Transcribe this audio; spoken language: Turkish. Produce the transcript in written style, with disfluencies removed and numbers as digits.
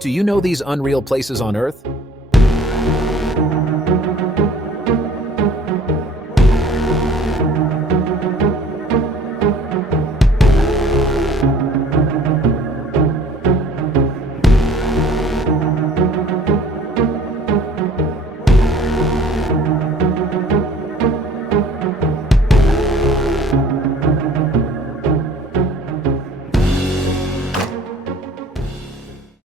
Do you know these unreal places on Earth?